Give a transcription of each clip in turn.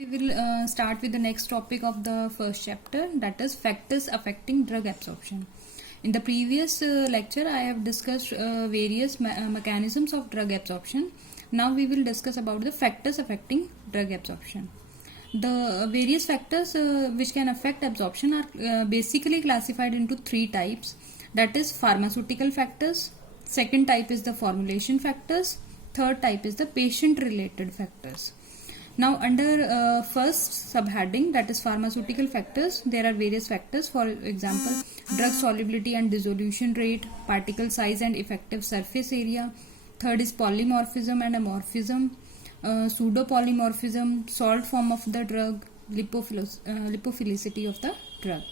We will start with the next topic of the first chapter, that is factors affecting drug absorption. In the previous lecture, I have discussed various mechanisms of drug absorption. Now we will discuss about the factors affecting drug absorption. The various factors which can affect absorption are basically classified into three types. That is pharmaceutical factors. Second type is the formulation factors. Third type is the patient related factors. Now under first subheading, that is pharmaceutical factors, there are various factors. For example, drug solubility and dissolution rate, particle size and effective surface area. Third is polymorphism and amorphism, pseudopolymorphism, salt form of the drug, lipophilicity of the drug.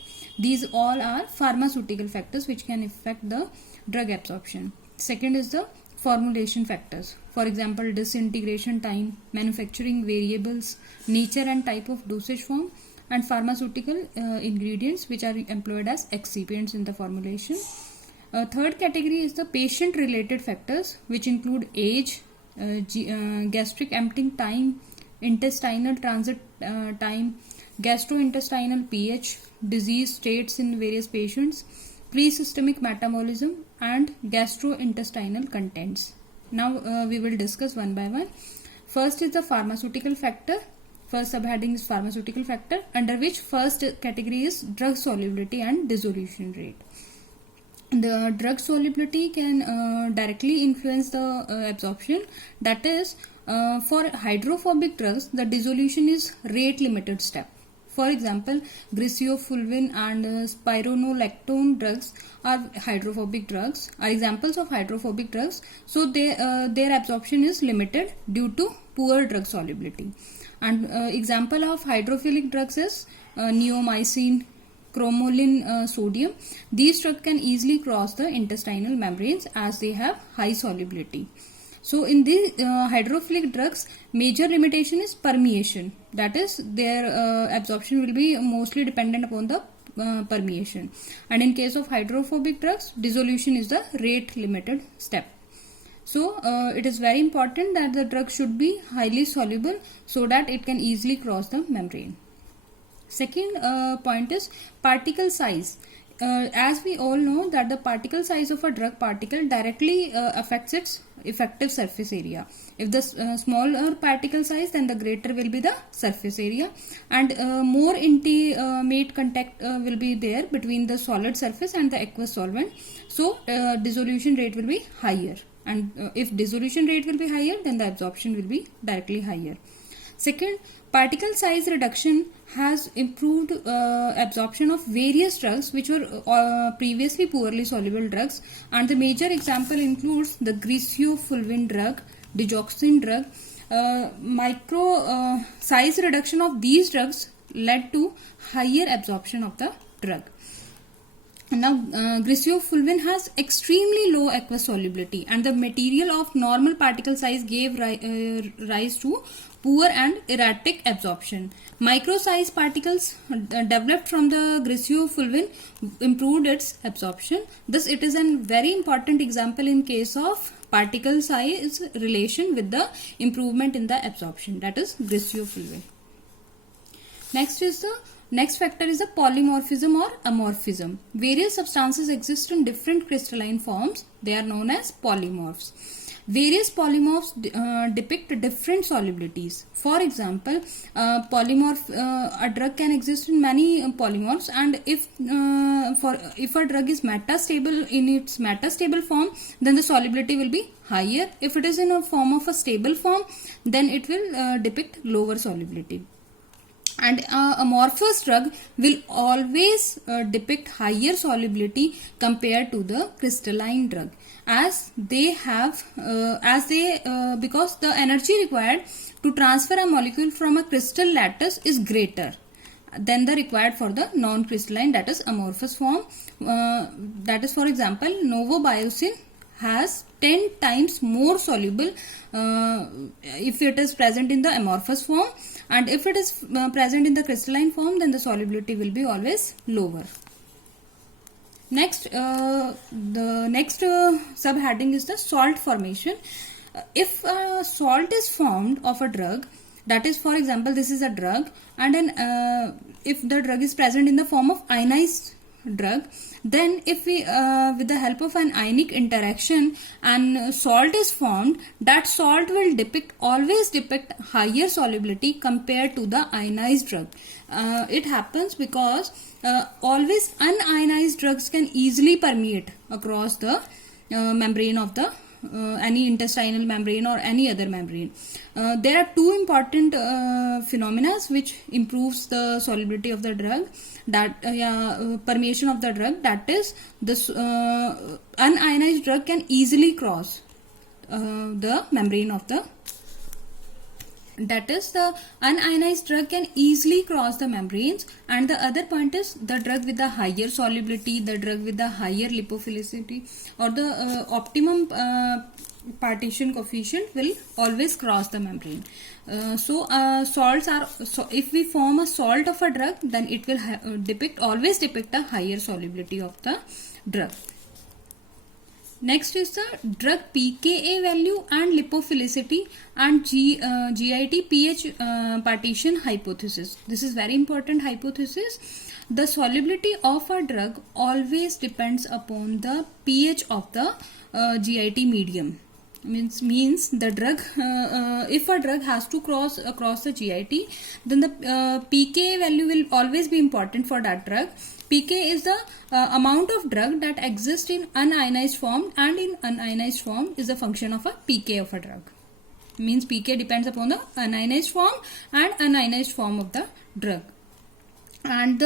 These all are pharmaceutical factors which can affect the drug absorption. Second is the formulation factors. For example, disintegration time, manufacturing variables, nature and type of dosage form, and pharmaceutical ingredients which are employed as excipients in the formulation. Third category is the patient related factors, which include age, gastric emptying time, intestinal transit time, gastrointestinal pH, disease states in various patients, pre-systemic metabolism, and gastrointestinal contents. Now we will discuss one by one. First is the pharmaceutical factor. First subheading is pharmaceutical factor, under which first category is drug solubility and dissolution rate. The drug solubility can directly influence the absorption. That is, for hydrophobic drugs, the dissolution is rate limited step. For example, griseofulvin and spironolactone drugs are hydrophobic drugs, are examples of hydrophobic drugs. So their absorption is limited due to poor drug solubility. And example of hydrophilic drugs is neomycin, cromolyn sodium. These drugs can easily cross the intestinal membranes as they have high solubility. So in these hydrophilic drugs, major limitation is permeation. That is, their absorption will be mostly dependent upon the permeation. And in case of hydrophobic drugs, dissolution is the rate limited step. So it is very important that the drug should be highly soluble so that it can easily cross the membrane. Second point is particle size. As we all know that the particle size of a drug particle directly affects its effective surface area. If the smaller particle size, then the greater will be the surface area, and more intimate contact will be there between the solid surface and the aqueous solvent. So dissolution rate will be higher, and if dissolution rate will be higher, then the absorption will be directly higher. Second, particle size reduction has improved absorption of various drugs which were previously poorly soluble drugs, and the major example includes the griseofulvin drug, digoxin drug. Micro size reduction of these drugs led to higher absorption of the drug. Now, griseofulvin has extremely low aqueous solubility, and the material of normal particle size gave rise to poor and erratic absorption. Micro size particles developed from the griseofulvin improved its absorption. Thus, it is a very important example in case of particle size relation with the improvement in the absorption, that is griseofulvin. Next factor is the polymorphism or amorphism. Various substances exist in different crystalline forms. They are known as polymorphs. Various polymorphs depict different solubilities. For example, a drug can exist in many polymorphs, and if a drug is metastable in its metastable form, then the solubility will be higher. If it is in a form of a stable form, then it will depict lower solubility. And amorphous drug will always depict higher solubility compared to the crystalline drug, as they have because the energy required to transfer a molecule from a crystal lattice is greater than the required for the non-crystalline, that is amorphous form. That is, for example, novobiocin has 10 times more soluble if it is present in the amorphous form, and if it is present in the crystalline form, then the solubility will be always lower. Next, the next subheading is the salt formation. If salt is formed of a drug, That is, for example, this is a drug, and if the drug is present in the form of ionized drug, then if we with the help of an ionic interaction and salt is formed, that salt will always depict higher solubility compared to the ionized drug. It happens because always unionized drugs can easily permeate across the membrane of the any intestinal membrane or any other membrane. There are two important phenomena which improves the solubility of the drug, that permeation of the drug. That is, this unionized drug can easily cross the membrane of the that is, the unionized drug can easily cross the membranes, and the other point is the drug with the higher solubility, the drug with the higher lipophilicity, or the optimum partition coefficient will always cross the membrane. Salts are, so if we form a salt of a drug, then it will always depict a higher solubility of the drug. Next is the drug pKa value and lipophilicity and GIT pH partition hypothesis. This is very important hypothesis. The solubility of a drug always depends upon the pH of the GIT medium. Means the drug, if a drug has to cross across the GIT, then the pKa value will always be important for that drug. pK is the amount of drug that exists in unionized form, and in unionized form is a function of a pK of a drug. Means pK depends upon the unionized form and unionized form of the drug. And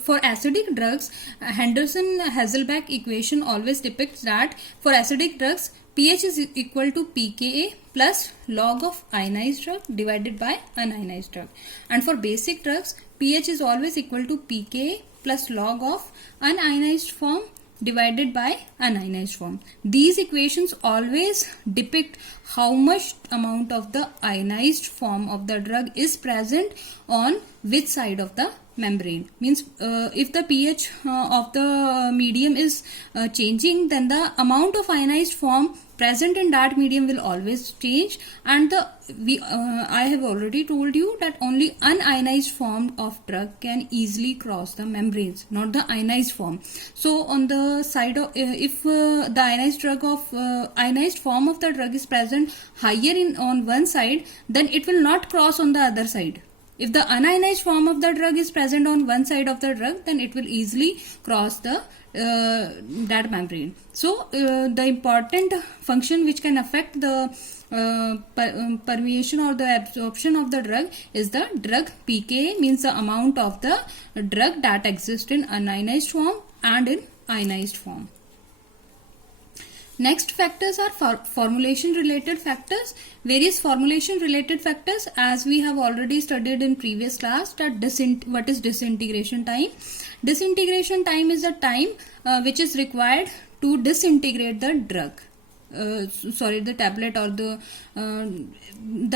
for acidic drugs, Henderson-Hasselbalch equation always depicts that for acidic drugs, pH is equal to pKa plus log of ionized drug divided by unionized drug. And for basic drugs, pH is always equal to pKa plus log of unionized form divided by unionized form. These equations always depict how much amount of the ionized form of the drug is present on which side of the membrane. Means if the pH of the medium is changing, then the amount of ionized form present in that medium will always change, and I have already told you that only unionized form of drug can easily cross the membranes, not the ionized form. So on the side of if the ionized form of the drug is present higher on one side, then it will not cross on the other side. If the unionized form of the drug is present on one side of the drug, then it will easily cross the that membrane. So the important function which can affect the permeation or the absorption of the drug is the drug pKa, means the amount of the drug that exists in unionized form and in ionized form. Next factors are formulation related factors. Various formulation related factors, as we have already studied in previous class, that what is disintegration time. Disintegration time is the time which is required to disintegrate the drug. The tablet, or the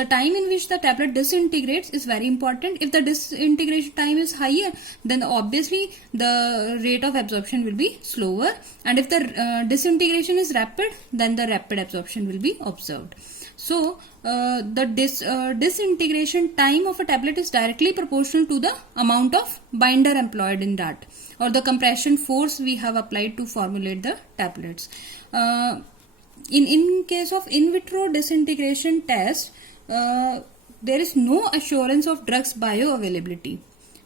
time in which the tablet disintegrates is very important. If the disintegration time is higher, then obviously the rate of absorption will be slower, and if the disintegration is rapid, then the rapid absorption will be observed. So the disintegration time of a tablet is directly proportional to the amount of binder employed in that, or the compression force we have applied to formulate the tablets. In case of in vitro disintegration test, there is no assurance of drugs bioavailability.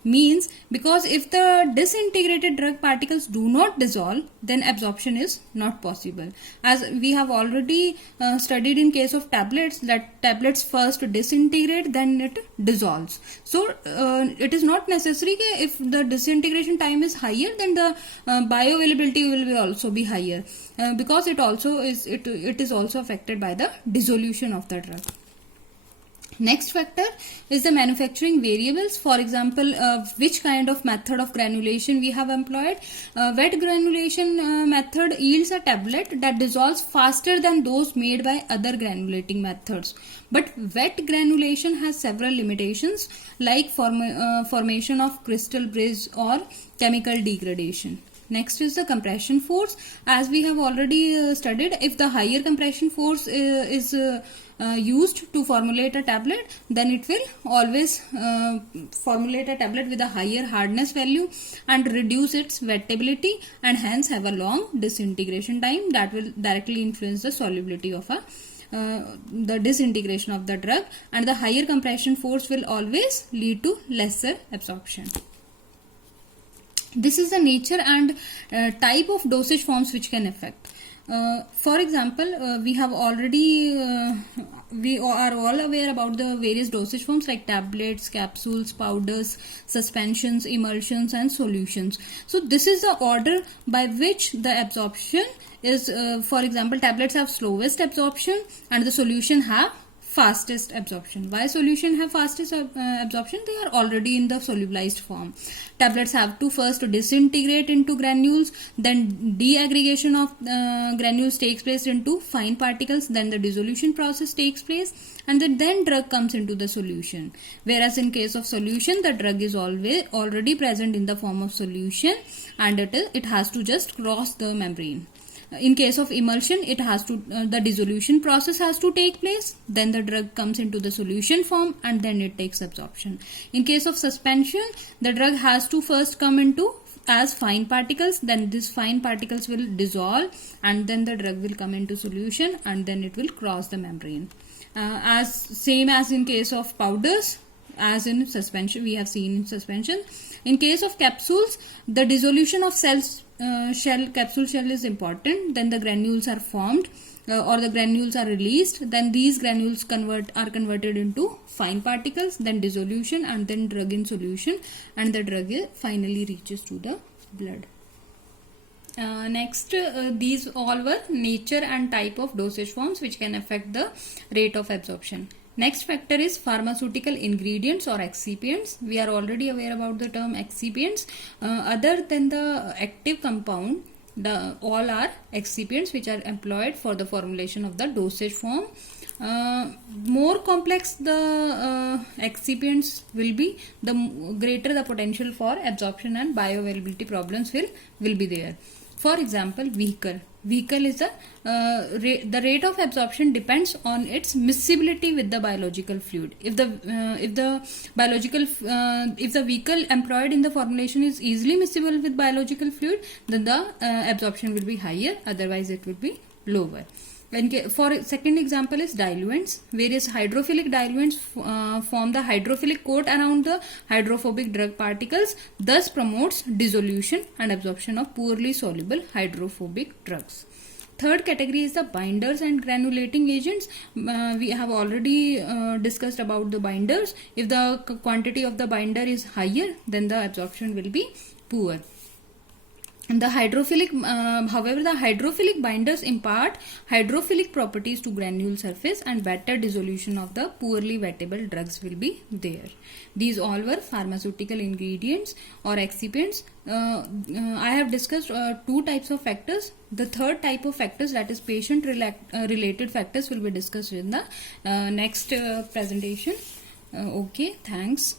Means, because if the disintegrated drug particles do not dissolve, then absorption is not possible. As we have already studied in case of tablets, that tablets first disintegrate, then it dissolves. So it is not necessary that if the disintegration time is higher, then the bioavailability will also be higher, because it is also affected by the dissolution of the drug. Next factor is the manufacturing variables. For example, which kind of method of granulation we have employed. Wet granulation method yields a tablet that dissolves faster than those made by other granulating methods. But wet granulation has several limitations, like formation of crystal bridge or chemical degradation. Next is the compression force. As we have already studied, if the higher compression force is used to formulate a tablet, then it will always formulate a tablet with a higher hardness value and reduce its wettability, and hence have a long disintegration time that will directly influence the solubility of the disintegration of the drug, and the higher compression force will always lead to lesser absorption. This is the nature and type of dosage forms which can affect. For example, we are all aware about the various dosage forms like tablets, capsules, powders, suspensions, emulsions and solutions. So this is the order by which the absorption is, for example, tablets have slowest absorption and the solution have fastest absorption. Why solution have fastest absorption? They are already in the solubilized form. Tablets have to first disintegrate into granules, then deaggregation of granules takes place into fine particles, then the dissolution process takes place, and then drug comes into the solution. Whereas in case of solution, the drug is already present in the form of solution, and it has to just cross the membrane. In case of emulsion, it has to the dissolution process has to take place, then the drug comes into the solution form, and then it takes absorption. In case of suspension, the drug has to first come into as fine particles, then these fine particles will dissolve, and then the drug will come into solution, and then it will cross the membrane. As same as in case of powders, as in suspension, we have seen in suspension. In case of capsules, the dissolution of capsule shell is important. Then the granules are formed or the granules are released. Then these granules are converted into fine particles, then dissolution, and then drug in solution, and the drug finally reaches to the blood. Next, these all were nature and type of dosage forms which can affect the rate of absorption. Next factor is pharmaceutical ingredients or excipients. We are already aware about the term excipients. Other than the active compound, all are excipients which are employed for the formulation of the dosage form. More complex the excipients will be, the greater the potential for absorption and bioavailability problems will be there. For example, vehicle is the rate of absorption depends on its miscibility with the biological fluid. If the vehicle employed in the formulation is easily miscible with biological fluid, then the absorption will be higher, otherwise it will be lower. For second example is diluents. Various hydrophilic diluents form the hydrophilic coat around the hydrophobic drug particles, thus promotes dissolution and absorption of poorly soluble hydrophobic drugs. Third category is the binders and granulating agents. We have already discussed about the binders. If the quantity of the binder is higher, then the absorption will be poor. The hydrophilic, however, the hydrophilic binders impart hydrophilic properties to granule surface, and better dissolution of the poorly wettable drugs will be there. These all were pharmaceutical ingredients or excipients. I have discussed two types of factors. The third type of factors, that is patient related factors, will be discussed in the next presentation. Okay, thanks.